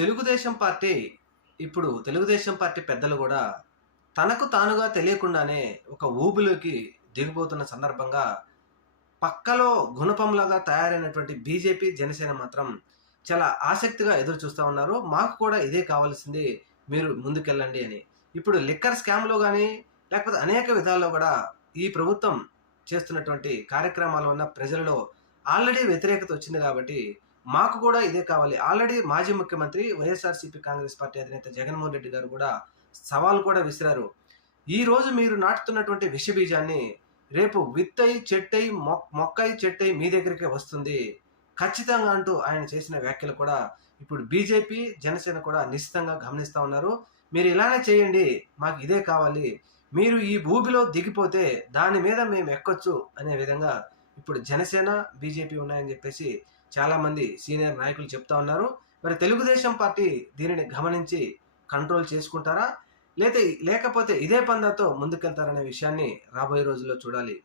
Telugu Desam party ఇప్పుడు Telugu Desam party పెద్దలు కూడా తనకు తానుగా తెలియకుండానే ఒక ఊబిలోకి దిగిపోతున్న సందర్భంగా పక్కలో గుణపంలాగా తయారైనటువంటి బీజేపీ జనసేన మాత్రం చాలా ఆసక్తిగా ఎదురు చూస్తూ ఉన్నారు. మాకు కూడా ఇదే కావాల్సింది మీరు ముందుకెళ్ళండి అని. ఇప్పుడు లిక్కర్ స్కామ్లో కానీ లేకపోతే అనేక విధాల్లో కూడా ఈ ప్రభుత్వం చేస్తున్నటువంటి కార్యక్రమాల వల్ల ప్రజలలో ఆల్రెడీ వ్యతిరేకత వచ్చింది కాబట్టి మాకు కూడా ఇదే కావాలి. ఆల్రెడీ మాజీ ముఖ్యమంత్రి వైఎస్ఆర్సీపీ కాంగ్రెస్ పార్టీ అధినేత జగన్మోహన్ రెడ్డి గారు కూడా సవాల్ కూడా విసిరారు. ఈ రోజు మీరు నాటుతున్నటువంటి విషబీజాన్ని రేపు విత్తై చెట్టై మొక్కై చెట్టై మీ దగ్గరికే వస్తుంది. ఖచ్చితంగా అంటూ ఆయన చేసిన వ్యాఖ్యలు కూడా ఇప్పుడు బీజేపీ జనసేన కూడా నిశ్చితంగా గమనిస్తూ ఉన్నారు. మీరు ఇలానే చేయండి మాకు ఇదే కావాలి. మీరు ఈ భూమిలో దిగిపోతే దాని మీద మేము ఎక్కొచ్చు అనే విధంగా ఇప్పుడు జనసేన బీజేపీ ఉన్నాయని చెప్పేసి చాలామంది సీనియర్ నాయకులు చెప్తా ఉన్నారు. మరి తెలుగుదేశం పార్టీ దీనిని గమనించి కంట్రోల్ చేసుకుంటారా? లేతే లేకపోతే ఇదే పందాతో ముందుకెళ్తారనే విషయాన్ని రాబోయే రోజుల్లో చూడాలి.